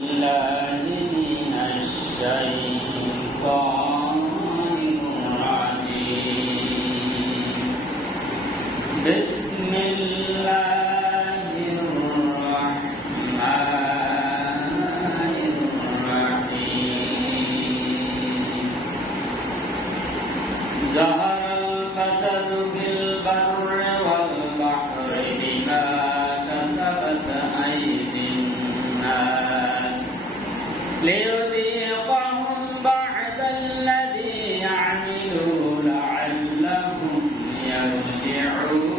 بالله من الشيطان الرجيم. بسم الله الرحمن الرحيم. ظهر الفساد في البر والبحر بما كسبت أيدي الناس ليذيقهم بعد الذي عملوا لعلهم يرجعون.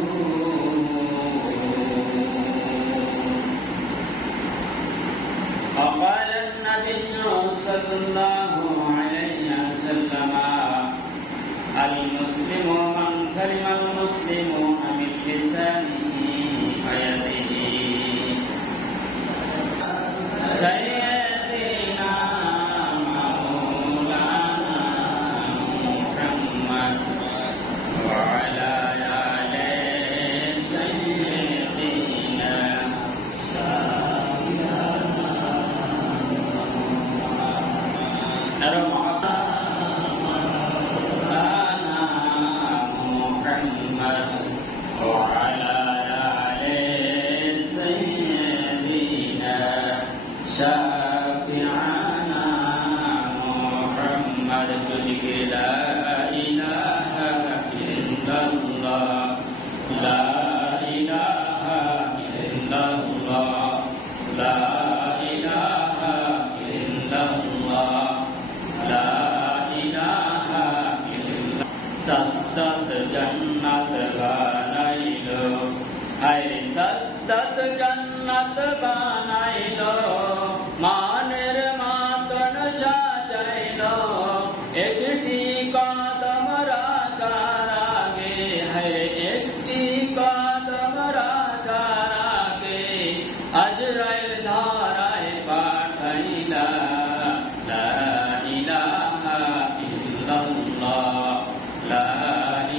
وقال النبي صلى الله عليه وسلم: المسلم من سلم المسلمون من لسانه ويده. سيدنا مولانا محمد وعلى آل سيدنا وعلى آل سيدنا شافعنا محمد بذكر لا إله إلا الله لا إله إلا الله لا إله إلا الله لا إله إلا سدت جنة বানাইলো হায় সদ্দত জান্নাত বানাইলো মানের মাতন সাজাইলো একটি কদম রাখার আগে হায় একটি কদম রাখার আগে আজরাইল ধরায় পাঠাইলা লা ইলাহা ইল্লাল্লাহ লা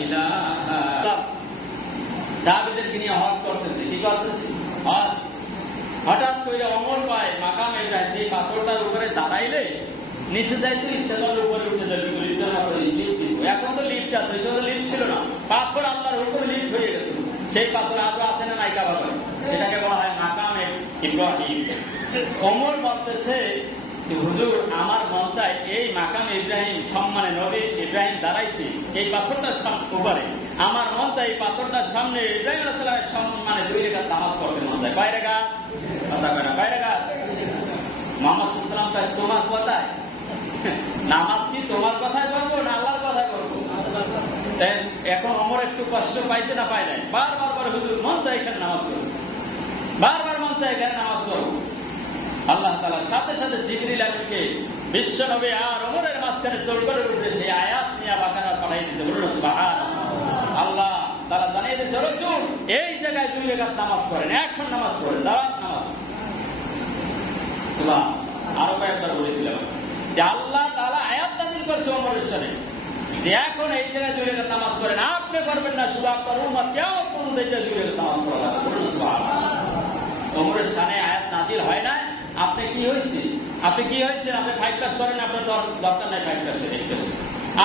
ইলাহা। সাহাবীদেরকে নিয়ে হজ করতেছে, কি করতেছে? হজ। হঠাৎ করে অমর পায় মাকাম ইব্রাহিম, যে পাথরটার উপরে দাঁড়াইলে নিচে যাইতো, ইচ্ছা করলে উপরে উঠে যাবে, লিফটের মতো লিফট দিব। এখন তো লিফট আছে, ওই সময় লিফট ছিল না। পাথর আল্লাহর হুকুমে লিফট হয়ে গেছে। সেই পাথর আজও আছে না নাই কাবা করে, সেটাকে বলা হয় মাকাম ইব্রাহিম। অমর বলতেছে, হুজুর আমার মন চায় এই মাকাম ইব্রাহিম সম্মানে নবী ইব্রাহিম দাঁড়াইছি এই পাথরটার উপরে, আমার মন চায় এই পাথরটার সামনে ইব্রাহিম আলাইহিস সালামের সম্মানে 2 রাকাত নামাজ পড়তে মন চায়। কয় রাকাত? কথা কয় না, কয় রাকাত? মুহাম্মদ সাল্লাল্লাহু আলাইহি ওয়াসাল্লাম কয় তোমার কথায় নামাজ কি তোমার কথায় পড়বো না আল্লাহর কথায় পড়বো? এখন ওমর একটু কষ্ট পাইছে না পায় নাই? বারবার বলে হুজুর মন চায় এখানে নামাজ পড়বো, বারবার মন চায় এখানে নামাজ পড়বো। আল্লাহ তাআলা সাথে সাথে জিবরিল আমিনকে বিশ্ব নবী আর ওমরের মাঝখানে চৌকাঠের উপরে সেই আয়াত নিয়ে বাকারা পাঠাই দিয়েছে। বলুন সুবহানাল্লাহ। আল্লাহ তাআলা জানিয়ে দিয়েছে, রাসূল এই জায়গায় 2 রাকাত নামাজ পড়েন, এখন নামাজ পড়েন, দাওয়াত নামাজ। সুবহানাল্লাহ। আরো কয়েকবার বলেছিলাম যে আল্লাহ তাআলা আয়াত নাযিল করেছে ওমরের সামনে যে এখন এই জায়গায় 2 রাকাত নামাজ পড়েন, আপনি করবেন না, শুধু আপনার উম্মত কিয়ামত পর্যন্ত এই জায়গায় 2 রাকাত নামাজ পড়া লাগবে। বলুন সুবহানাল্লাহ। ওমরের সামনে আয়াত নাযিল হয় না, আপনি কি হয়েছে? আপনি কি হয়েছে? আপনি 5 ক্লাস করেন, আপনার দরকার নাই 5 ক্লাসের, 1 ক্লাসের।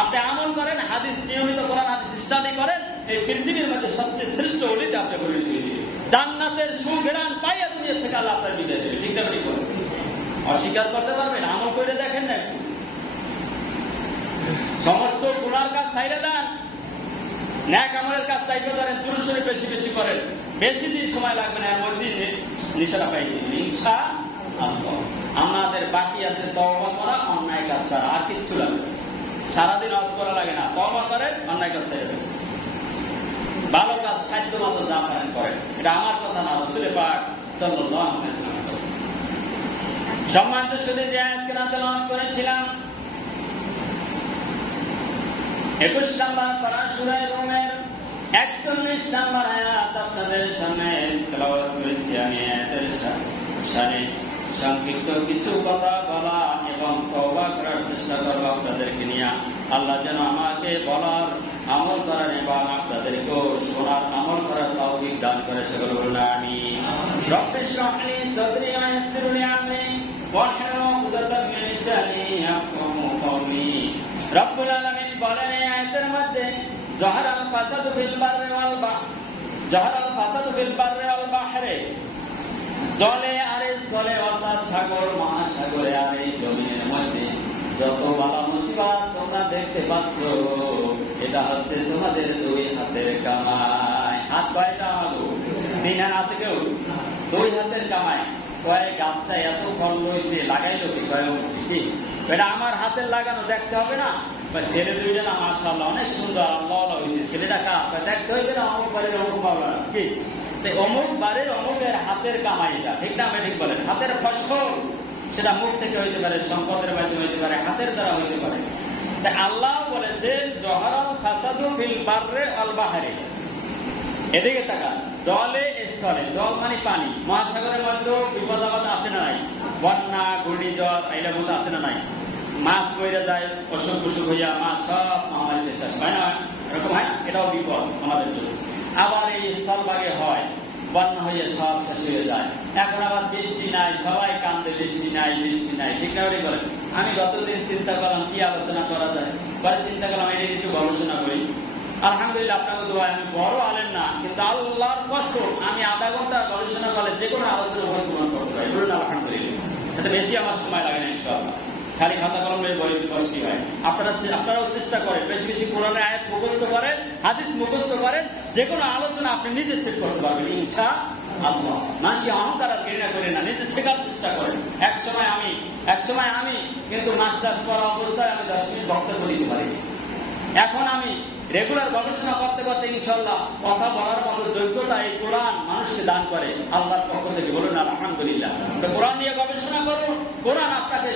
আপনি আমল করেন, হাদিস নিয়মিত কোরআন হাদিস স্টাডি করেন, এই পৃথিবীর মধ্যে সবচেয়ে শ্রেষ্ঠ ওলিতে আপনি পরিণত হয়েছে। জান্নাতের সুঘ্রাণ পাইয়া দুনিয়া থেকে আল্লাহ আপনার বিদায় দেবে। ঠিক না? অস্বীকার করতে পারবেন? আমল করে দেখেন না, সমস্ত গুনার কাজ ছাইড়া দেন, নেক আমলের কাজ চাইতে ধরেন, দুরূদ শরীফ বেশি বেশি করেন, বেশি দিন সময় লাগবে না, এর মধ্যে নিশানা পাইছি ইনশাআল্লাহ। আমাদের বাকি আছে তওবা করা, অন্যায় কাজ ছাড়া, আর কিচ্ছু লাগবে না। সারাদিন হজ করা লাগে না, তওবা করেন, অন্যায় কাজ ছেড়ে দেন, ভালো কাজ সাধ্য মতো যা পারেন করেন। এটা আমার কথা না, রাসূল পাক সাল্লাল্লাহু আলাইহি ওয়াসাল্লাম। সম্মানিত শুধু যে আয়াতকে তেলাওয়াত করেছিলাম 21 নম্বর পারা সূরা রুমের 41 নম্বর আয়াত আপনাদের সামনে তেলাওয়াত করেছি। আমি আয়াতের সামনে সংক্ষিপ্ত কিছু কথা বলা এবং তওবা করার চেষ্টা করবো আপনাদেরকে নিয়ে। আল্লাহ যেন আমাকে বলার, আমল করার এবং আপনাদেরকেও শোনার, আমল করার তৌফিক দান করে। সকল বলুন আমিন। রব্বি ইশরাহ লি সাদরি ওয়া ইয়াসসির লি আমরি ওয়াহলুল উকদাতাম মিন লিসানি ইয়াফকাহু কওলি। রব্বুল আলামিন বলেন এই আয়াতের মধ্যে যাহারাল ফাসাদু ফিল বাররি ওয়াল বাহর, যাহারাল ফাসাদু ফিল বাররি ওয়াল বাহরে, জলে আর স্থলে অর্থাৎ সাগর মহাসাগরে আর এই জমিনের মধ্যে যত বালা মুসিবত তোমরা দেখতে পাচ্ছ, এটা হচ্ছে তোমাদের দুই হাতের কামাই। হাত কয়টা আমাদের? তিন হাত আছে কেউ? দুই হাতের কামাই। কয় গাছটা এত ফল রয়েছে লাগাইলো কি? কয় কি এটা আমার হাতের লাগানো, দেখতে হবে না? ছেলে দুইটা না মাশাআল্লাহ অনেক সুন্দর, আল্লাহ হয়েছে, ছেলেটা কার দেখতে হইবে না? অমুক বাড়ির অমুক বাবা কি, অমুক বাড়ির অমুকের হাতের কামাইটা, ঠিক না? ঠিক বলেন, হাতের ফসল, সেটা মুখ থেকে হইতে পারে, সম্পদের মাধ্যমে হইতে পারে, হাতের দ্বারা হইতে পারে। তাই আল্লাহ বলেছেন যাহারাল ফাসাদু ফিল বাররি ওয়াল বাহরি, এদিকে তাকান, জলে স্থলে, জল মানে পানি, মহাসাগরের মধ্যে বিপদ আপদ আছে না নাই? বন্যা ঘূর্ণিঝড় এইটা মধ্যে আছে না নাই? মাছ কইরা যায়, অসুখ বিসুখ হইয়া মাছ সব মহামারীতে শেষ হয় না? এরকম হয় না? এটাও বিপদ আমাদের জন্য। আবার এই স্থলভাগে হয়, বন্যা হইয়া সব শেষ হয়ে যায়। এখন আবার বৃষ্টি নাই, সবাই কান্দে বৃষ্টি নাই, বৃষ্টি নাই, ঠিক না? বলেন। আমি গতদিন চিন্তা করলাম কি আলোচনা করা যায়, পরে চিন্তা করলাম এটা একটু গবেষণা করি। আলহামদুলিল্লাহ, আপনাকে দোয়া, আমি বড় আলেম না, কিন্তু আল্লাহর কসম আমি আধা ঘন্টা গবেষণা করলে যে কোনো আলোচনা উপস্থাপন করতে পারি। বলুন আলহামদুলিল্লাহ, এতে বেশি আমার সময় লাগে না ইনশাআল্লাহ। খালি খাতা কলম বই কষ্ট হয়। আপনারাও চেষ্টা করেন, বেশি বেশি কোরআনের আয়াত মুখস্থ করেন, হাদিস মুখস্থ করেন, যে কোনো আলোচনা আপনি নিজে সেট করতে পারবেন ইনশাআল্লাহ। মানুষকে অহংকার আর ঘৃণা করেন না, নিজে শেখার চেষ্টা করেন। একসময় আমি কিন্তু মাস্টার্স করা অবস্থায় আমি 10 মিনিট বক্তব্য দিতে পারি। এখন আমি রেগুলার গবেষণা করতে করতে ইনশাআল্লাহ কথা বলার মতো যোগ্যতা এই কোরআন মানুষকে দান করে আল্লাহর পক্ষ থেকে। বলুন আলহামদুলিল্লাহ। তো কোরআন নিয়ে গবেষণা করুন, কোরআন আপনাকে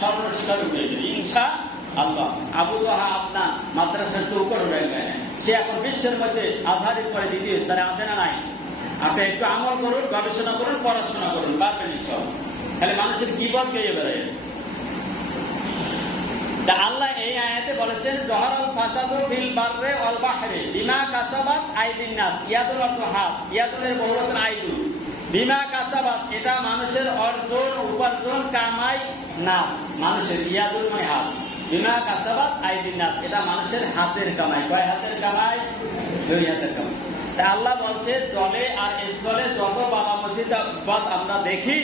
স্বর্ণ শিকার হয়ে যাবে ইনশাআল্লাহ। আবু তাহা আপনার মাদ্রাসার চৌকর হয়ে গেলেন, সে এখন বিশ্বের মধ্যে আজহারের পরে দ্বিতীয় স্থানে আছে না নাই? আপনি একটু আমল করুন, গবেষণা করুন, পড়াশোনা করুন, পারবেন ইনশাআল্লাহ। খালি মানুষের বিপদ গিয়ে বেড়ায়। আল্লাহ এই আয়াতে বলেছেন যাহারাল ফাসাদু ফিল বাররি ওয়াল বাহরি বিমা কাসাবাত আইদিন নাস। ইয়াদুল অর্থ হাত, ইয়াদুলের বহুবচন আইদুল। বিমা কাসাবাত এটা মানুষের অর্জন, উপার্জন, কামাই, নাস মানুষের, ইয়াদুল মানে হাত, বিমা কাসাবাত আইদিন নাস এটা মানুষের হাতের কামাই। কয় হাতের কামাই? দুই হাতের কামাই। তা আল্লাহ বলছে জলে আর স্থলে যত বালা মুসিবত আমরা দেখি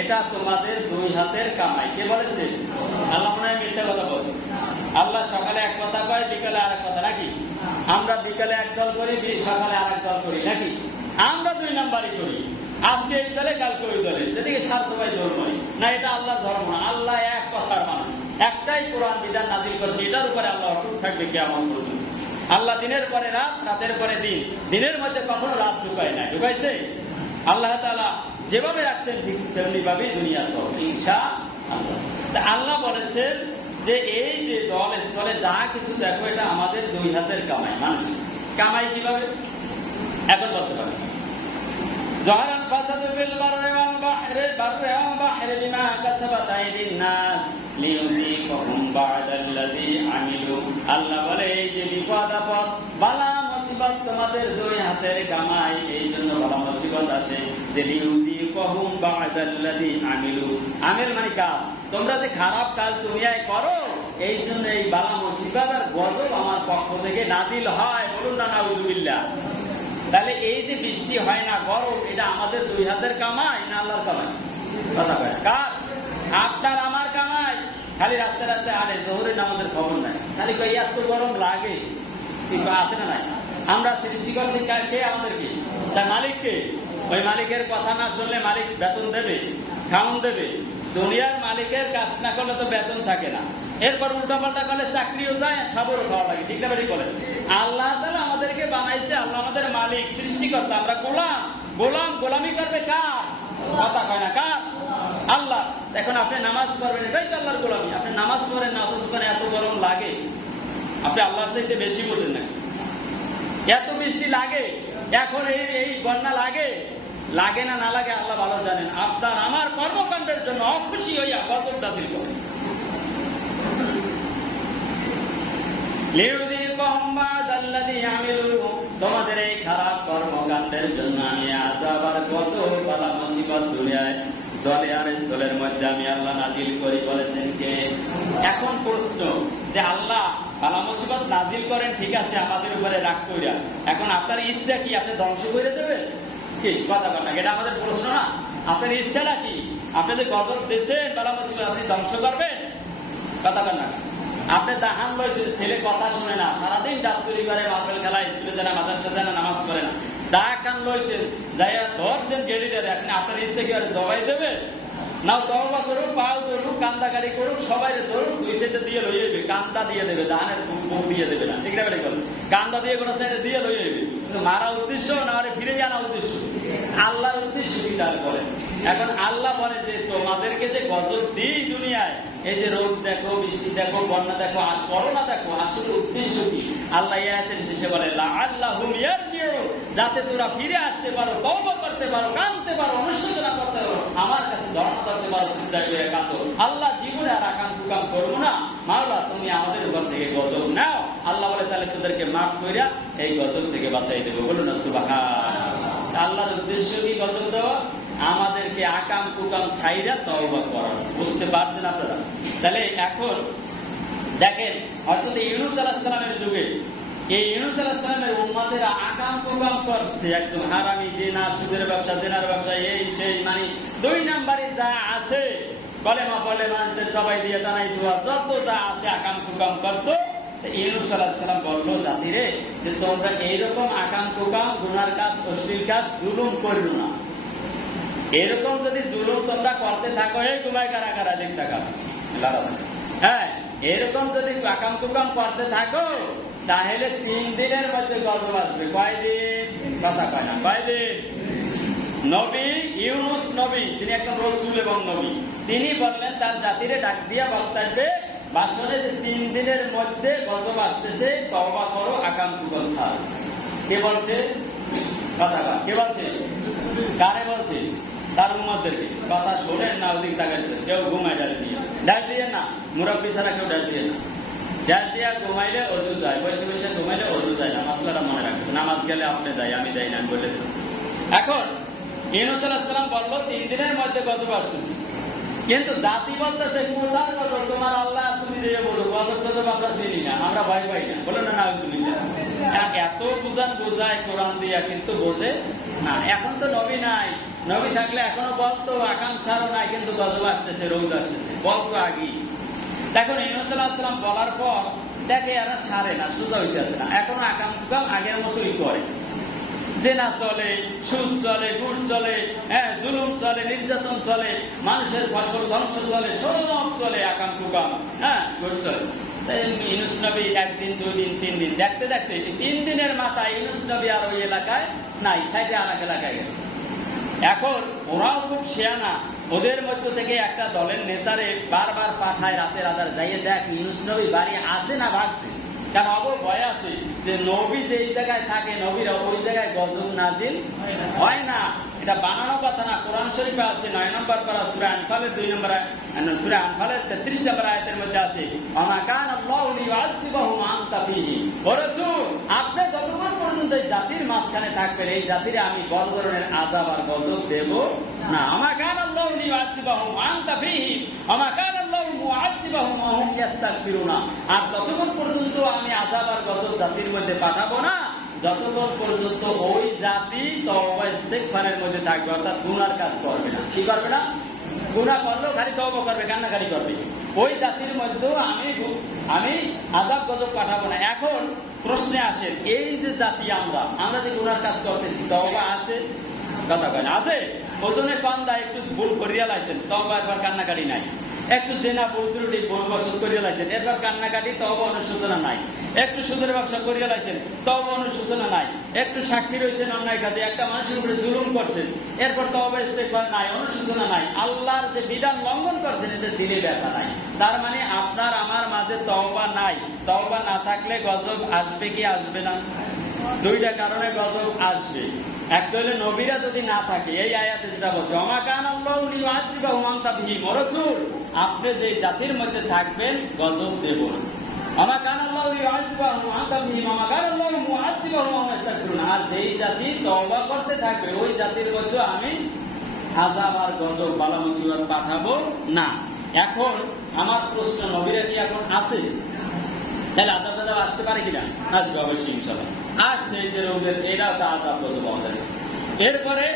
এটা তোমাদের দুই হাতের কামাই। কে বলেছে? আল্লাহ মনে হয় মিথ্যা কথা বলছে। আল্লাহ সকালে এক কথা কয়, বিকালে আর এক কথা, নাকি? আমরা বিকালে এক দল করি, সকালে আর এক দল করি, নাকি? আমরা দুই নাম্বারই করি, আজকে এই দলে কালকে ওই দলে, যেদিকে স্বার্থবাই ধর্ম না, এটা আল্লাহর ধর্ম না। আল্লাহ এক কথার মানুষ, একটাই কোরআন বিধান নাজিল করছে, এটার উপরে আল্লাহ অটুট থাকবে কিয়ামত পর্যন্ত। আল্লাহ দিনের পরে রাত, রাতের পরে দিন, দিনের মধ্যে কখনো রাত ঢুকায় না। ঢুকাইছে? আল্লাহ তাআলা যেভাবে রাখছেন ঠিক তেমনি ভাবেই দুনিয়া চল ইনশাআল্লাহ। আল্লাহ বলেছেন যে এই যে জল স্থলে যা কিছু দেখো এটা আমাদের দুই হাতের কামাই। মানুষ কামাই কিভাবে এখন বলতে পারে? যাহারাল ফাসাদু ফিল বাররি ওয়াল বাহরি বিমা কাসাবাত আইদিন নাস লিইউযিকাহুম বা'দাল্লাযী আমিলু। আল্লাহ বলে এই যে বিপদ আপদ বালা মুসিবত তোমাদের দুই হাতের কামাই, এই জন্য বালা মুসিবত আসে যে লিইউযিকাহুম বা'দাল্লাযী আমিলু। আমিল মানে কাজ, তোমরা যে খারাপ কাজ দুনিয়ায় করো এই জন্য এই বালা মুসিবত আর গজব আমার পক্ষ থেকে নাজিল হয়। বলুন না নাউযুবিল্লাহ। তাহলে এই যে বৃষ্টি হয় না, গরম, এটা আমাদের দুই হাতের কামাই না আল্লাহর কামাই? কথা কয় কার? আপনার আমার কামাই। খালি রাস্তায় রাস্তায় আরে জোহরের নামাজের খবর নাই, খালি কই এত গরম লাগে, কিন্তু আছে না নাই? আমরা সৃষ্টি করছি কে? আমাদেরকে। তার মালিককে। ওই মালিকের কথা না শুনলে মালিক বেতন দেবে, খাওন দেবে। দুনিয়ার মালিকের কাজ না করলে তো বেতন থাকে না, এরপর উল্টাপাল্টা করলে চাকরিও যায়, খাবারও খাওয়া লাগে, ঠিক না? বেরি বলেন। আল্লাহ তাআলা আমাদেরকে বানাইছে, আল্লাহ আমাদের মালিক, সৃষ্টিকর্তা। আমরা গোলামি করবে কার? কথা কয় না কার? আল্লাহ। এখন আপনি নামাজ পড়বেন, এটাই তো আল্লাহর গোলামি। আপনি নামাজ পড়েন না, অথচ এত গরম লাগে, আপনি আল্লাহর চাইতে বেশি বোঝেন না? এত বৃষ্টি লাগে, এখন এই বন্যা লাগে না না লাগে আল্লাহ ভালো জানেন। আপনার আমার কর্মকাণ্ডের জন্য অখুশি হইয়া গজব নাযিল করেন। লিইউযিকাহুম বা'দাল্লাযী আমিলু, তোমাদের এই খারাপ কর্মকাণ্ডের জন্য আমি আযাব আর গজব বালা মুসিবত দুনিয়ায় জলে আর স্থলের মধ্যে আমি আল্লাহ নাজিল করি বলেছেন কে? এখন প্রশ্ন যে আল্লাহ বালা মুসিবত নাজিল করেন, ঠিক আছে, আমাদের উপরে রাগ কইরা, এখন আপনার ইচ্ছা কি আপনি ধ্বংস করে দেবেন কি? কথা বলেন, এটা আমাদের প্রশ্ন না? আপনার ইচ্ছাটা কি? আপনি যে গজব দিচ্ছেন বালা মুসিবত, আপনি ধ্বংস করবেন? কথা বলেন না? আপনি দাহান লইছেন, ছেলে কথা শুনে না, সারাদিন ডাব চুরি করে, মার্বেল খেলা, স্কুলে যায় না, মাদ্রাসা যায় না, নামাজ পড়ে না, দা কান লইছেন, যাইয়া ধরছেন গেড়িটারে, আপনি আপনার ইচ্ছে কি আর জবাই দেবে? নাও তওবা করুক, পাও ধরুক, কান্দাকারি করুক, সবাই ধরুক, দুই সাইডে দিয়ে লই যাবে, কান্দা দিয়ে দেবে, দাহানের বুক দিয়ে দেবে না, ঠিক না? বেড়ে গেল কান্দা দিয়ে কোনো সাইডে দিয়ে লই যাবে, কিন্তু মারা উদ্দেশ্য না আরে ফিরে আনা উদ্দেশ্য? আল্লাহর উদ্দেশ্য কি তার বলেন? এখন আল্লাহ বলে যে তোমাদেরকে যে গজব দিই দুনিয়ায়, এই যে রোদ দেখো, বৃষ্টি দেখো, বন্যা দেখো, করোনা দেখো, আসলে উদ্দেশ্য কি? আল্লাহ আয়াতের শেষে বলে লাআল্লাহুম ইয়ারজিউন, যাতে তোরা ফিরে আসতে পারো, তওবা করতে পারো, কাঁদতে পারো, অনুশোচনা করতে পারো, আমার কাছে ধর্ম করতে পারো, চিন্তা করে কাঁদো। আল্লাহ জীবনে আর আকাম কুকাম করবো না, মাওলা তুমি আমাদের উপর থেকে গজব নাও। আল্লাহ বলে তাহলে তোদেরকে মাফ কইরা এই গজব থেকে বাঁচাই দেবো। বলুন না সুবহানাল্লাহ। আল্লাহর উদ্দেশ্য কি গজব দেওয়া? আমাদেরকে আকাম কুকাম ছাইরা তওবা করানো। বুঝতে পারছেন আপনারা? তাহলে এখন দেখেন, হযরত ইউনূস আলাইহিস সালামের যুগে এই ইউনূস আলাইহিস সালামের উম্মতেরা আকাম কুকাম করছে, একদম হারামি, জিনা, সুদের ব্যবসা, জিনার ব্যবসা, এই সেই, মানে দুই নাম্বারে যা আছে, কলেমা বলে মানুষদের সবাই দিয়ে টানাই দেওয়া, যত যা আছে আকাম কুকাম করতো। ইউনূস আলাইহিস সালাম বলল জাতিরে যে তোমরা এইরকম আকাম কুকাম, গুনার কাজ, অশ্লীল কাজ, জুলুম করো না। এরকম যদি জুলুম তোমরা করতে থাকো, এই তোমায় কারা কারা দিক টাকা, হ্যাঁ, এরকম যদি আকাম কুকাম করতে থাকো, তাহলে 3 দিনের মধ্যে গজব আসবে। কয়দিন? কথা কয় না, কয়দিন? নবী ইউনূস নবী, তিনি একজন রাসূল এবং নবী, তিনি বললেন তার জাতিরে ডাক দিয়া বক্তব্যে ভাষণে যে 3 দিনের মধ্যে গজব আসতেছে, তওবা করো, আকাম কুকাম ছাড়ো। কে বলছে? কথা কয়, কে বলছে? কারে বলছে? তার উম্মতদেরকে। কথা শোনেন না, ওদিক তাকাচ্ছেন, কেউ ঘুমায় ডাল দিয়ে না, মুরব্বী ছাড়া কেউ ডাল দিয়ে না। ডাল দিয়া ঘুমাইলে অজু যায়, বসে বসে ঘুমাইলে অজু যায় না। মাসলাটা মনে রাখবেন, নামাজ গেলে আপনি যাই, আমি যাই না, বলে দেব। এখন ইউনূস আলাইহিস সালাম বলল 3 দিনের মধ্যে গজব আসতেছে, কিন্তু জাতি বলতেছে কোথার গজব? তোমার আল্লাহ তুমি যে বোঝো, গজব গজব আমরা চিনি না, আমরা ভয় পাই না। বলে না, নাউজুবিল্লাহ। এত বুঝান বোঝায় কোরআন দিয়া, কিন্তু বোঝে না। এখন তো নবী নাই, নবী থাকলে এখনো বলতো আকাম ছাড়ো নাই, কিন্তু গজব আসতেছে, রোদ আসতেছে, বলতো আগে। দেখুন ইউনূস আলাইহিস সালাম বলার পর দেখে এরা সারে না, সোজা হইতেছে না, এখনো আকাম কুকাম আগের মতোই করে। জেনা চলে, সুদ চলে, ঘুষ চলে, হ্যাঁ, জুলুম চলে, নির্যাতন চলে, মানুষের ফসল ধ্বংস চলে, সব চলে, আকাম কুকাম, হ্যাঁ, ঘুষ চলে। ইউনূস নবী 1 দিন, 2 দিন, 3 দিন দেখতে দেখতে 3 দিনের মাথায় ইউনূস নবী আর ওই এলাকায় নাই, সাইডে আর এক এলাকায় গেছে। এখন ওরাও খুব শেয়ানা, ওদের মধ্য থেকে একটা দলের নেতারে বারবার পাঠায়, রাতের আধার যাইয়ে দেখ ইউনূস নবী বাড়ি আছে না ভাগছে। কারণ ভয় আছে যে নবী যেই জায়গায় থাকে, নবীরা ওই জায়গায় গজব নাজিল হয় না। এটা বানানো কথা না, কোরআন শরীফে আছে 9 নম্বর পারা সূরা আনফালের 2 নম্বর, সূরা আনফালের 33 নম্বর আয়াতের মধ্যে আছে, ওমা কান আল্লাহু লিউআযিবাহুম আনতা ফীহি। ও রাসূল, আপনি যতক্ষণ পর্যন্ত এই জাতির মাঝখানে থাকবেন, এই জাতিরে আমি বড় ধরনের আযাব আর গজব দেব না। ওমা কান আল্লাহু লিউআযিবাহুম আনতা ফীহি ওমা কান আল্লাহু মুআযিবাহুম ওয়া হুম ইস্তাগফিরুনা। আর ততক্ষণ পর্যন্ত আমি আযাব আর গজব জাতির মধ্যে পাঠাবো না যতক্ষণ পর্যন্ত ওই জাতি তওবা ইস্তেগফারের মধ্যে থাকবে, অর্থাৎ গুনার কাজ করবে না। কি করবে না? গুনাহ করলেও খালি তওবা করবে, কান্নাকাটি করবে। ওই জাতির মধ্যে আমি আযাব গজব পাঠাবো না। এখন প্রশ্নে আসেন, এই যে জাতি আমরা যে গুনার কাজ করতেছি, তওবা আছে? কথা কয় না, আছে? ওজনে কম দেয়, একটু ভুল করিয়া লাইছেন, তওবা একবার কান্নাকাটি নাই। একটু জেনা ভুল ত্রুটি বসত করিয়া লাইছেন, এরপর কান্নাকাটি, তওবা অনুশোচনা নাই। একটু সুদের ব্যবসা করিয়া লাইছেন, তওবা অনুশোচনা নাই। একটু সাক্ষী রয়েছেন অন্যায় কাজে, একটা মানুষের উপরে জুলুম করছেন, এরপর তওবা ইস্তেগফার নাই, অনুশোচনা নাই। আল্লাহর যে বিধান লঙ্ঘন করছেন, এতে দিলে ব্যথা নাই। তার মানে আপনার আমার মাঝে তওবা নাই। তওবা না থাকলে গজব আসবে কি আসবে না? 2টা কারণে গজব আসবে। একটা হলে নবীরা যদি না থাকে, এই আয়াতে যেটা বলছে ওমা কান আল্লাহু লিউআযিবাহুম আনতা ফীহি, ও রাসূল আপনি যে জাতির মধ্যে থাকবেন গজব দেব না। ওমা কান আল্লাহু লিউআযিবাহুম আনতা ফীহি ওমা কান আল্লাহু মুআযিবাহুম ওয়া ইস্তাগফিরুনা। আর যেই জাতি তওবা করতে থাকবে, ওই জাতির মধ্যে আমি আযাব আর গজব বালা মুসিবত পাঠাবো না। এখন আমার প্রশ্ন, নবীরা কি এখন আছে? তাহলে আযাব গজব আসতে পারে কিনা? আসবে অবশ্যই ইনশাআল্লাহ। আসছে যে রোগের, এটাও তো আযাব গজব আমাদের। এরপরে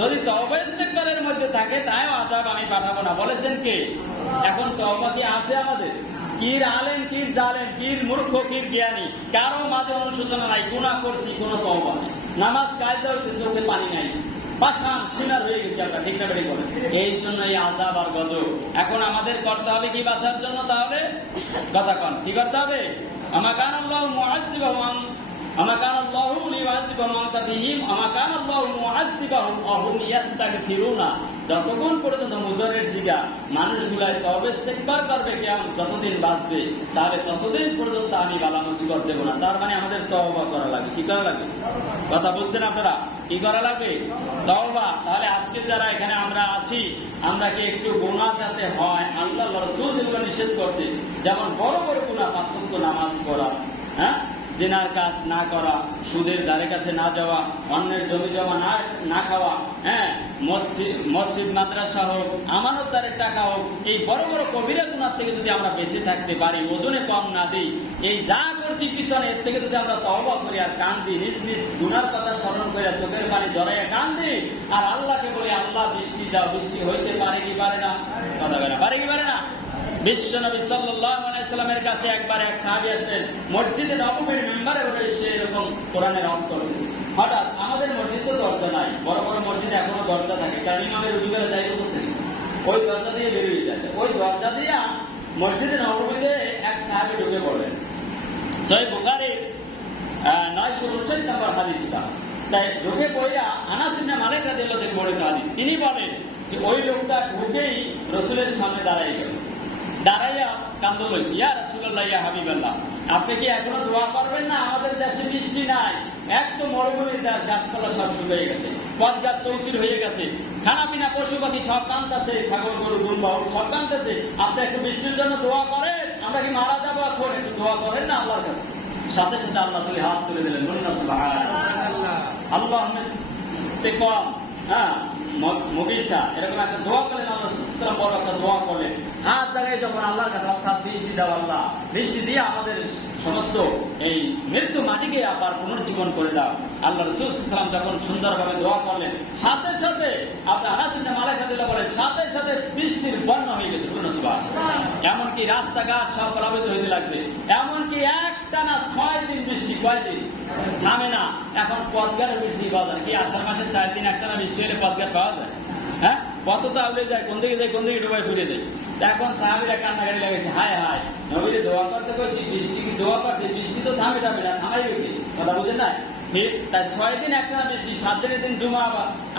যদি তওবা ইস্তেগফারের মধ্যে থাকে তাও আযাব আমি পাঠাবো না, বলেছেন কে? এখন তওবা কি আছে আমাদের? কির আলেম, কির জালেম, কির মূর্খ, কির জ্ঞানী, কারো মাঝে অনুশোচনা নাই। গুনাহ করছি, কোনো তওবা নাই। নামাজ কায়দা হচ্ছে, চোখে পানি নাই, পাষাণ সিনার হয়ে গেছে আমরা, ঠিক না বেঠিক বলেন? এই জন্য এই আযাব আর গজব। এখন আমাদের করতে হবে কি বাঁচার জন্য? তাহলে কথা কন, কি করতে হবে? আমা কানা আল্লাহু মুআযযিবাহুম আমা কানা আল্লাহু লিউআযযিবাহুম ওয়া আনতা বিহিম আমা কানা আল্লাহু মুআযযিবাহুম ওয়া হুম ইস্তাগফিরুনা। যতক্ষণ পর্যন্ত মুজারের সিগা মানুষগুলাই তওবা ইস্তেগফার করবে, কিয়ামত যতদিন বাঁচবে, তাহলে ততদিন পর্যন্ত আমি বালা মুসিবত দেব না। তার মানে আমাদের তওবা করা লাগবে। কি করা লাগবে? কথা বুঝছেন আপনারা? কি করা লাগবে? তওবা। তাহলে আজকে যারা এখানে আমরা আছি, আমরা কি একটু গুনাহ যাতে হয়, আল্লাহ রাসূল যেগুলো নিষেধ করছে, যেমন বড় বড় গুনাহ, ৫ ওয়াক্ত নামাজ পড়া, হ্যাঁ, জিনার কাজ না করা, সুদের ধারে কাছে না যাওয়া, অন্যের জমি জমা না খাওয়া, হ্যাঁ, মসজিদ মাদ্রাসা হোক, আমানতদারের টাকা হোক, এই বড় বড় কবিরা গুনাহ থেকে যদি আমরা বেঁচে থাকতে পারি, ওজনে কম না দিই, এই যা করছি পিছনে, এর থেকে যদি আমরা তওবা করি আর কান্দি, নিজ নিজ গুনার কথা স্মরণ করে চোখের পানি জড়াইয়া কান্দি, আর আল্লাহকে বলি, আল্লাহ বৃষ্টি দাও, বৃষ্টি হইতে পারে কি পারে না? কথা বলে পারে কি পারে না? বিশ্বনবী সাল্লাল্লাহু আলাইহি সাল্লামের কাছে একবার এক সাহাবী আসলেন, মসজিদে নববীর মিম্বারে বসে সে এরকম কোরআনের ওয়াজ করতেছে। হঠাৎ, আমাদের মসজিদে তো দরজা নাই, বড় বড় মসজিদে এখনো দরজা থাকে, কারণ ইমামের রুজু করে যাই কোথা থেকে? ওই দরজা দিয়ে বেরিয়ে যায়। ওই দরজা দিয়ে মসজিদে নববীতে এক সাহাবী ঢুকে পড়লেন। সহিহ বুখারী 959 নম্বর হাদিস এটা। তাই ঢুকে পড়িয়া আনাস ইবনে মালিক রাদিয়াল্লাহু আনহু বর্ণিত হাদিস, তিনি বলেন যে ওই লোকটা ঢুকেই রাসূলের সামনে দাঁড়ায় গেল, দাঁড়াইয়া কান্দন লইছি, ইয়া রাসূলুল্লাহ, ইয়া হাবিবাল্লাহ, আপনি কি এখনো দোয়া করবেন না? আমাদের দেশে বৃষ্টি নাই, একদম মরুভূমির দেশ, গাছপালা সব শুকিয়ে গেছে, পথ গাছ চৌচির হয়ে গেছে, খানা পিনা পশু পাখি সব কাঁদতেছে, ছাগল গরু দুম্বা সব কাঁদতেছে, আপনি একটু বৃষ্টির জন্য দোয়া করেন, আমরা কি মারা যাবো, এখন একটু দোয়া করেন না আল্লাহর কাছে। সাথে সাথে আল্লাহ তুলে হাত তুলে দিলেন, বলুন না সুবহানাল্লাহ। আল্লাহুম্মা ইস্তিকম, হ্যাঁ, মুগিসা, এরকম একটা দোয়া করলেন, আল্লাহ সাল্লাল্লাহু বড় একটা দোয়া করলেন, হাত জায়গায় যখন আল্লাহর কাছে, অর্থাৎ বৃষ্টি দাও আল্লাহ, বৃষ্টি দিয়ে আমাদের সমস্ত এই মৃত্যু মাটিকে আবার পুনর্জীবন করে দাও। আল্লাহ রাসূল সাল্লাল্লাহু আলাইহি ওয়াসাল্লাম যখন সুন্দরভাবে দোয়া করলেন, সাথে সাথে আপনি আনাস ইবনে মালিক রাদিয়াল্লাহু বলেন, সাথে সাথে বৃষ্টির বন্যা হয়ে গেছে, বলুন সুবহানাল্লাহ। এমনকি রাস্তাঘাট সব প্লাবিত হইতে লাগছে, এমনকি একটানা 6 দিন বৃষ্টি, কয়দিন থামে না। এখন পথঘাটে বৃষ্টি পাওয়া যায় কি? আষাঢ় মাসে 4 দিন একটানা বৃষ্টি হলে পথঘাট পাওয়া যায়? হ্যাঁ, পথ তো আউলে যায়, কোন দিকে যায়, কোন দিকে ডুবাই ফিরে যায়। এখন সাহাবীরা কান্নাকাটি লাগাইছে, হায় হায়, নবীরে দোয়া করতে কইছি, বৃষ্টি কি দোয়া করতে, বৃষ্টি তো থামে যাবে না, থামাইবে কি? কথা বুঝেন না? ঠিক তাই 6 দিন একটানা বৃষ্টি, 7 দিনের দিন জুমা,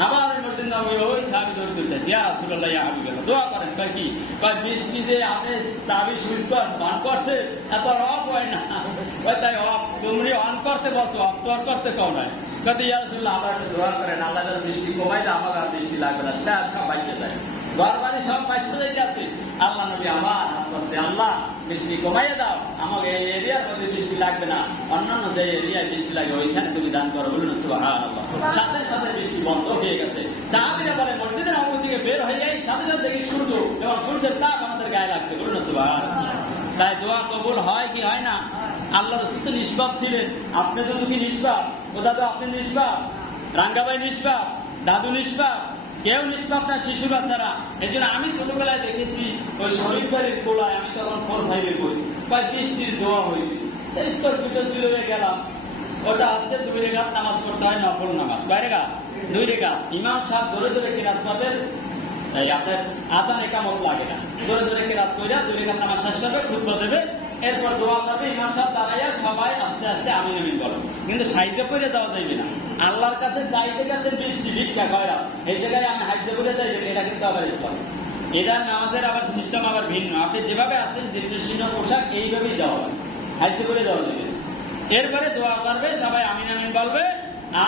আবার মসজিদ নববী ওই সাহাবী দৌড়ে তুলতেছে, ইয়া রাসূলুল্লাহ, ইয়া হাবিবাল্লাহ, দোয়া করেন। কয় কি? কয় বৃষ্টি যে আপনি চাবি সুইচ অন করছে, এত অফ হয় না, ওই তাই অফ, তুমি অন করতে বলছো, অফ তো অন করতে কও নাই। কয় ইয়া রাসূলুল্লাহ, আমরা একটু দোয়া করেন, আল্লাহ যেন বৃষ্টি কমাই দেয়, আমার আর বৃষ্টি লাগবে না, সেটা সব বাইসে যায়, ঘর বাড়ি সব বাইসে যাইতে আছে। আল্লাহ নবী আবার হাত করছে, আল্লাহ বৃষ্টি কমাইয়ে দাও, আমাকে এই এরিয়ার মধ্যে বৃষ্টি লাগবে না, অন্যান্য যে এরিয়ায় বৃষ্টি লাগে ওইখানে তুমি দান করো, বলুন সুবহানাল্লাহ। সাথে সাথে বৃষ্টি বন্ধ হয়ে গেছে। সাহাবীরা বলে, মসজিদের নববী থেকে বের হয়ে যাই, সাথে সাথে দেখি সূর্য এবং সূর্যের তাপ আমাদের গায়ে লাগছে, বলুন সুবহানাল্লাহ। তাই দোয়া কবুল হয় কি হয় না? আল্লাহ রাসূল তো নিষ্পাপ ছিলেন, আপনি তো কি নিষ্পাপ? ও দাদা আপনি নিষ্পাপ, রাঙ্গাবাই নিষ্পাপ, দাদু নিষ্পাপ, কেউ নিষ্পাপ না, শিশু বাচ্চারা। এই জন্য আমি ছোটবেলায় দেখেছি ওই শরীর বাড়ির গোলায়, আমি তখন 4-5-এ পড়ি, কয় বৃষ্টির দোয়া হইবে, গেলাম, ওটা হচ্ছে 2 রেখাত নামাজ পড়তে হয়, নফল নামাজ, কয় রেখাত? 2 রেখাত। ইমাম সাহেব ধরে ধরে কিরাত পাবেন, আপনার আজান একামত লাগে না, ধরে ধরে কিরাত কইরা 2 রেখাত নামাজ শেষ করবে, খুতবা দেবে, এরপর দোয়া করবে, ইমাম সাহেব দাঁড়াইয়া সবাই আস্তে আস্তে আমিন আমিন বলো। কিন্তু সাইজে পড়ে যাওয়া যাইবে না, আল্লাহর কাছে চাইতে কাছে বৃষ্টি ভিক্ষা কয়রা, এই জায়গায় আমি হাইজে পড়ে যাইবেন, এটা কিন্তু আবার ইসলাম। এটা নামাজের আবার সিস্টেম আবার ভিন্ন, আপনি যেভাবে আছেন, জীর্ণ পোশাক, এইভাবেই যাওয়া হবে, হাইজে পড়ে যাওয়া যাবে। এরপরে দোয়া করবে, সবাই আমিন আমিন বলবে,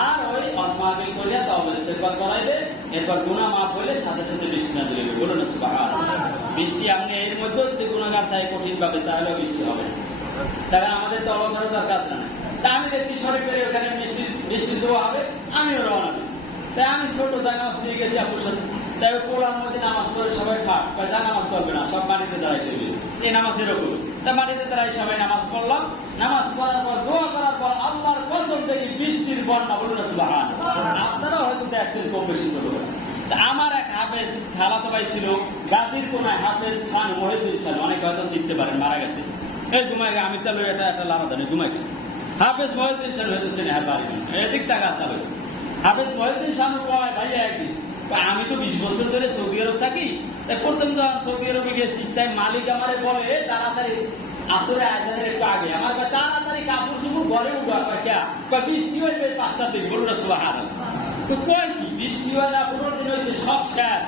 আর ওই মাহফিল করিয়া তওবা ইস্তেগফার করাইবে, এরপর গুনাহ মাফ হইলে সাথে সাথে বৃষ্টি নাযিল হবে, বলুন সুবহানাল্লাহ। বৃষ্টি আপনি এর মধ্যে যদি গুনাহগার থাকে কঠিন ভাবে, তাহলে বৃষ্টি হবে না, তাহলে আমাদের তওবা করার দরকার নাই। তা আমি দেখছি শরীফের ওখানে বৃষ্টি দোয়া হবে, আমিও রওনা দিচ্ছি। তাই আমি ছোট জায়গা দিয়ে গেছি আপুর সাথে, তাই কোরআন মধ্যে নামাজ পড়ে সবাই খাট যা নামাজ চলবে না, সব মাটিতে দাঁড়াইতে হবে, এই নামাজ এরকম। তা মাটিতে দাঁড়াই সবাই নামাজ পড়লাম, নামাজ পড়ার পর দোয়া করার পর আল্লাহর কসম থেকে বৃষ্টির বন্যা, বলুন সুবহানাল্লাহ। আপনারাও হয়তো দেখছেন কম বেশি ছোট করে। আমার এক হাফেজ খালাতো ভাই ছিল গাজীর কোনায়, হাফেজ খান মহিউদ্দিন সাহেব, অনেকে হয়তো চিনতে পারেন, মারা গেছে। এই ঘুমাই আমি তাহলে এটা একটা লামাদানি ঘুমাই হাফেজ মহিউদ্দিন সাহেব হয়তো চিনে, হ্যাঁ বাড়ি এদিক টাকা তাহলে হাফেজ মহিউদ্দিন সাহেব কয় ভাইয়া একদিন, আমি তো 20 বছর ধরে সৌদি আরব থাকি, তাই প্রথম যখন সৌদি আরবে গেছি তাই মালিক আমারে বলে তাড়াতাড়ি আসরে আজানের একটু আগে আমার তাড়াতাড়ি কাপড় চুপড় ঘরে উঠা বৃষ্টি হইবে 5টার দিকে, বলুন সুবহানাল্লাহ। তো কয় কি বৃষ্টি হয় না, 15 দিন হয়েছে সব শেষ।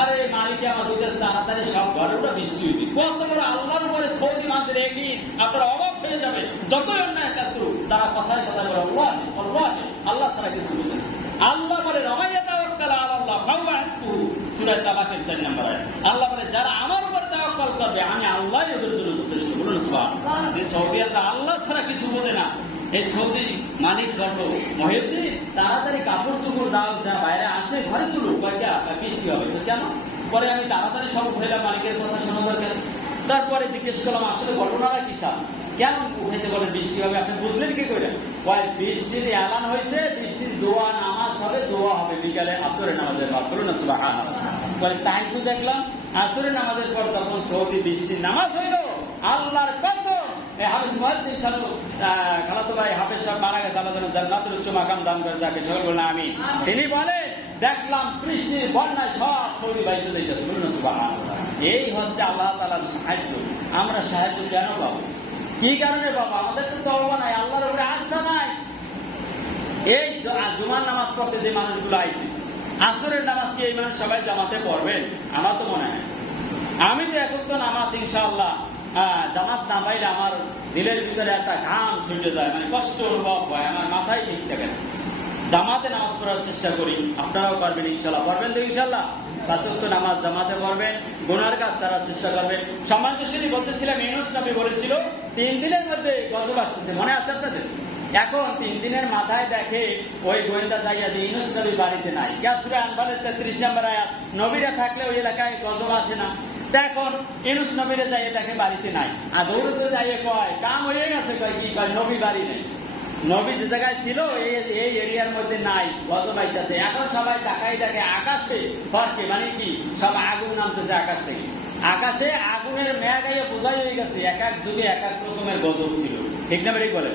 আরে মালিকে আমার বলতেছে তাড়াতাড়ি সব ঘরে উঠা বৃষ্টি হইবে। কত বড় আল্লাহর উপরে সৌদি মানুষের একই, আপনারা অবাক হয়ে যাবে। যতই অন্যায় কাজ করুক তারা কথায় কথায় বলে আল্লাহ আল্লাহ, আল্লাহ ছাড়া কিছু বুঝে না। আল্লাহ বলে রমাইয়া তাওয়াক্কাল আলাল্লাহ ফাহুয়া হাসবুহু, সূরা তাবাকের 4 নম্বর আয়াত। আল্লাহ বলে যারা আমার উপর তাওয়াক্কুল করবে আমি আল্লাহই ওদের জন্য যথেষ্ট, বলুন সুবহানাল্লাহ। এই সৌদিয়ানরা আল্লাহ ছাড়া কিছু বোঝে না। এই সৌদি মালিক বলল মহিউদ্দিন তাড়াতাড়ি কাপড় চোপড় দাও, যা বাইরে আছে ঘরে তুলো, বৃষ্টি হবে। তো কেন? পরে আমি তাড়াতাড়ি সব উঠাইলাম, মালিকের কথা শোনা দরকার। তারপরে জিজ্ঞেস করলাম আসলে ঘটনাটা কি স্যার, কেন উঠাইতে বলে বৃষ্টি হবে, আপনি বুঝলেন কি করে? বৃষ্টির এলান হয়েছে, বৃষ্টির দোয়া নামাজ হবে, দোয়া হবে বিকালে আসরের নামাজের পর, বলুন না সুবহানাল্লাহ। বলে তাই তো দেখলাম আসরের নামাজের পর যখন সৌদি বৃষ্টির নামাজ হইল, আল্লাহর কসম হাফেজ মহিউদ্দিন সাহেব খালাতো ভাই হাফেজ সাহেব মারা গেছে, আল্লাহ যেন জান্নাতুল উচ্চ মাকাম দান করে তাকে, সকল বলেন আমিন। তিনি বলে দেখলাম বৃষ্টির বন্যায় সব সৌদি ভাই শুধু যাইতেছে, বলুন না সুবহানাল্লাহ। এই হচ্ছে আল্লাহ তাআলার সাহায্য। আমরা সাহায্য কেন পাবো, কি কারণে পাবো? আমাদের তো তওবা নাই, আল্লাহর উপরে আস্থা নাই। এই জুমার নামাজ পড়তে যে মানুষগুলো আইছে, আসরের নামাজ কি এই মানুষ সবাই জামাতে পড়বেন? আমার তো মনে হয়। আমি তো এখন তো নামাজ ইনশাআল্লাহ জামাত না পাইলে আমার দিলের ভিতরে একটা ঘাম ছুটে যায়, মানে কষ্ট অনুভব হয়, আমার মাথায় ঠিক থাকে না। জামাতে নামাজ পড়ার চেষ্টা করি, আপনারাও পারবেন ইনশাল্লাহ, পারবেন তো ইনশাল্লাহ। সাতওয়াক্ত নামাজ জামাতে পড়বেন, গুনার কাজ ছাড়ার চেষ্টা করবেন। সম্মানিত সুধী বলতেছিলাম ইউনূস নবী বলেছিল 3 দিনের মধ্যে গজব আসতেছে, মনে আছে আপনাদের? এখন 3 দিনের মাথায় দেখে ওই গোয়েন্দা যাইয়া যে ইউনূস নবী বাড়িতে নাই। সূরা আনফালের 33 নম্বর আয়াত, নবীরা থাকলে ওই এলাকায় গজব আসে না। এখন ইউনূস নবীরা যাইয়া দেখে বাড়িতে নাই, আর দৌড়তে যাইয়ে কয় কাম হয়ে গেছে, কয় কি, কয় নবী বাড়ি নেই। নবী যে জায়গায় ছিল এই এরিয়ার মধ্যে নাই, গজব আইতাছে। এখন সবাই তাকাই দেখে আকাশে ফরকে, মানে কি সব আগুন নামতেছে আকাশ থেকে। আকাশে আগুনের মেঘ আইয়া বোঝাই হয়ে গেছে, এক এক যুগে এক এক রকমের গজব ছিল, ঠিক না? ঠিক বলেন।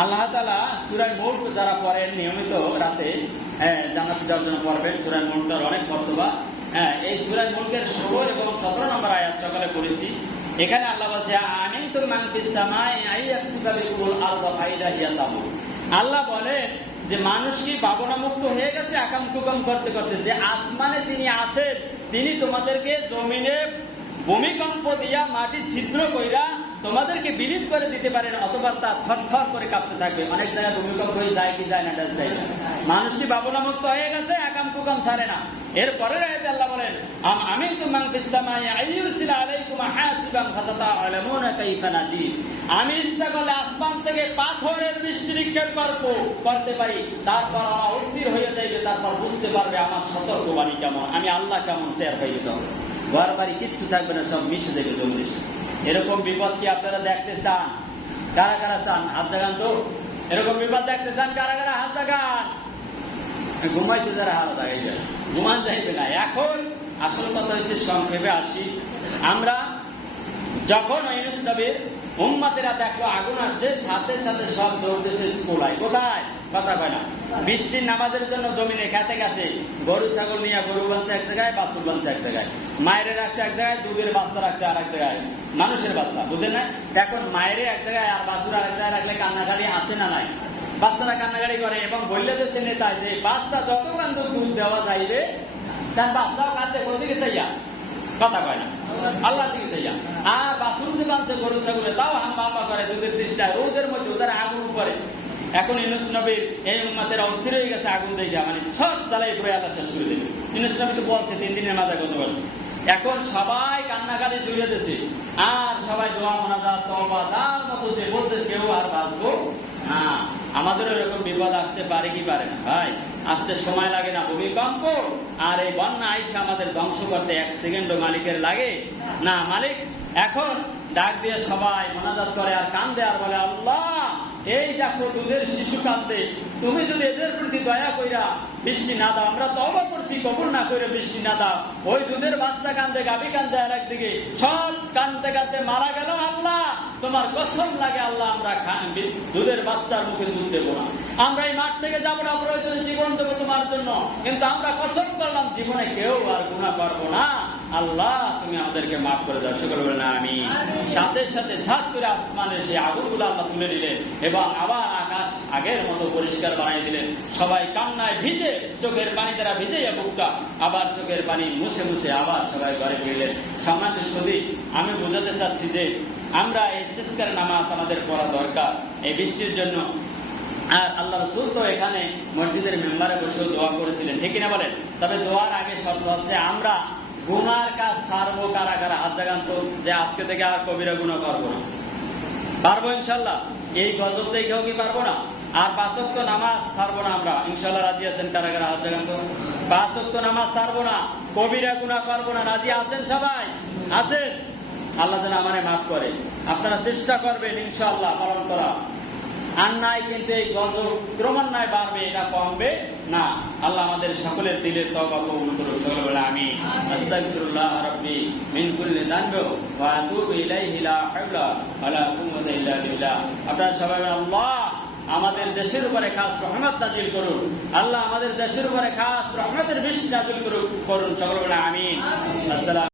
আল্লাহ তাআলা সূরা মুলক যারা পড়েন নিয়মিত রাতে, জান্নাতে যাওয়ার জন্য পড়বেন। সূরা মুলকের অনেক মর্তবা, এই সূরা মুলকের 16 এবং 17 নম্বর আয়াত সকালে পড়েছি। এখানে আল্লাহ বলছে আমিনতুম মান ফিস সামাই আইয়াকসিবা বিকুল আরদা ফাইদা হিয়া তামুর। আল্লাহ বলেন যে মানুষ কি ভাবনামুক্ত হয়ে গেছে আকাম কুকাম করতে করতে, যে আসমানে যিনি আছেন তিনি তোমাদেরকে জমিনে ভূমিকম্প দিয়া মাটি ছিদ্র কইরা তোমাদেরকে বিলীন করে দিতে পারেন, অথবা তা থরথর করে কাঁপতে থাকবে। অনেক জায়গায় ভূমিকম্প হয়ে যায় কি যায় না, মানুষ কি ভাবনামুক্ত হয়ে গেছে, আকাম কুকাম ছাড়ে না। এরপরের আয়াতে আল্লাহ বলেন আমিনতুম মান ফিস সামাই আইয়ুরসিলা আলাইকুম হাসিবান ফাসাতা'লামুনা কাইফা নাজির। আমি ইচ্ছা করলে আসমান থেকে পাথরের বৃষ্টি নিক্ষেপ করতে পারি, তারপর ওরা অস্থির হয়ে যাইবে, তারপর বুঝতে পারবে আমার সতর্কবাণী কেমন, আমি আল্লাহ কেমন, টের পাইবে। তখন ঘর বাড়ি কিচ্ছু থাকবে না, সব মিশে যাবে জমি। এরকম বিপদ কি আপনারা দেখতে চান? কারা কারা চান? হাত জাগান তো। এরকম বিপদ দেখতে চান কারা কারা? হাত জাগান। ঘুমাইছে যারা হাত জাগাইবে, ঘুমান যাইবে না। এখন আসল কথা হচ্ছে, সংক্ষেপে আসি, আমরা যখন ইউনূস নবীর উম্মতেরা দেখলো আগুন আসছে, সাথে সাথে সব দৌড়তেছে স্কুলায়। কোথায়? কথা কয় না। বৃষ্টির নামাজের জন্য জমিনে খেতে গেছে, গরু ছাগল নিয়ে, গরু বাঁধছে এক জায়গায়, বাছুর বাঁধছে এক জায়গায়, মায়েরে রাখছে এক জায়গায়, দুধের বাচ্চা রাখছে আর এক জায়গায়, মানুষের বাচ্চা, বুঝে না? এখন মায়েরে এক জায়গায় আর বাছুর আর এক জায়গায় রাখলে কান্নাকাটি আছে না নাই? বাচ্চারা কান্নাকাটি করে এবং বললে দিচ্ছে নেতায় যে বাচ্চা যত কান্দ দুধ দেওয়া যাইবে, তার বাচ্চাও কাঁদতে কোন দিকে চাইয়া, কথা কয় না, আল্লাহ দিকে চাইয়া। আর বাছুর যে বাঁধছে গরু ছাগলে, তাও হাম বাপা করে দুধের তৃষ্ণায়, রোদের মধ্যে ওদের আগুন উপরে। এখন ইউনূস নবীর এই উম্মতের অস্থির হয়ে গেছে আগুন দেখা, মানে সব জ্বালাই পুরো আল্লাহ শেষ করে দেবে। ইউনূস নবী তো বলছে 3 দিনের মাথায় কত বছর। এখন সবাই কান্নাকাটি জুড়ে দিয়েছে, আর সবাই দোয়া মোনাজাত তওবা যার মতো যে বলছে, কেউ আর বাঁচবো না। আমাদের এরকম বিপদ আসতে পারে কি পারে না ভাই? আসতে সময় লাগে না। ভূমিকম্প আর এই বন্যা আইসা আমাদের ধ্বংস করতে 1 সেকেন্ডও মালিকের লাগে না। মালিক এখন ডাক দিয়ে সবাই মোনাজাত করে আর কান্দে আর বলে, আল্লাহ এই দেখো দুধের শিশু কান্দে, তুমি যদি এদের প্রতি দয়া কইরা বৃষ্টি না দাও, আমরা তওবা করছি, কবুল না করে বৃষ্টি না দাও, ওই দুধের বাচ্চা কান্দে, গাভী কান্দে, আর একদিকে সব কান্দতে কান্দতে মারা গেল, আল্লাহ তোমার কসম লাগে আল্লাহ আমরা দুধের বাচ্চার মুখে দুধ দেবো না, আমরা এই মাঠ থেকে যাবো না, প্রয়োজনে জীবন দেবো তোমার জন্য, কিন্তু আমরা কসম করলাম জীবনে কেউ আর গুনাহ করবো না, আল্লাহ তুমি আমাদেরকে মাফ করে দাও। শুকর বলেন আমিন। সাথে সাথে ঝাঁক করে আসমানের সেই আগুনগুলো আল্লাহ তুলে দিলেন এবং আবার আকাশ আগের মতো পরিষ্কার বানিয়ে দিলেন। সবাই কান্নায় ভিজে, চোখের পানি দ্বারা ভিজে বুকটা, আবার চোখের পানি মুছে মুছে আবার সবাই ঘরে ফিরলেন। সম্মানিত সুধী, আমি বোঝাতে চাচ্ছি যে আমরা ইস্তিসকার নামাজ আমাদের পড়া দরকার এই বৃষ্টির জন্য। আর আল্লাহ রাসূল তো এখানে মসজিদের মেম্বারে বসে দোয়া করেছিলেন, ঠিক কিনা বলেন? তবে দোয়ার আগে শর্ত হচ্ছে আমরা গুনার কাজ ছাড়বো। কারা কারা হাত জাগান তো, যে আজকে থেকে আর কবিরা গুনাহ করবো না? পারবো ইনশাল্লাহ? এই গজব দেখেও কি পারবো না? আর 5 ওয়াক্ত নামাজ ছাড়বো না আমরা, ইনশাল্লাহ রাজি আছেন? কারা কারা হাত জাগান তো। 5 ওয়াক্ত নামাজ ছাড়বো না, কবিরা গুনাহ করবো না, রাজি আছেন সবাই? আছেন? আল্লাহ যেন আমারে মাফ করে। আপনারা চেষ্টা করবেন ইনশাআল্লাহ পালন করা। আর নাই কিন্তু এই গজব ক্রমান্বয়ে বাড়বে, এটা কমবে না। আল্লাহ আমাদের সকলের দিলের তওবা কবুল করুন। সকলে বলে আমিন। আস্তাগফিরুল্লাহ রাব্বি মিন কুল্লি যানবি ওয়া আতুবু ইলাইহি লা হাওলা ওয়ালা কুওয়াতা ইল্লা বিল্লাহ। আপনারা সবাই আল্লাহ আমাদের দেশের উপরে খাস রহমত নাজিল করুন। আল্লাহ আমাদের দেশের উপরে খাস রহমতের বৃষ্টি নাজিল করুন। সকলে বলে আমিন। আসসালাম।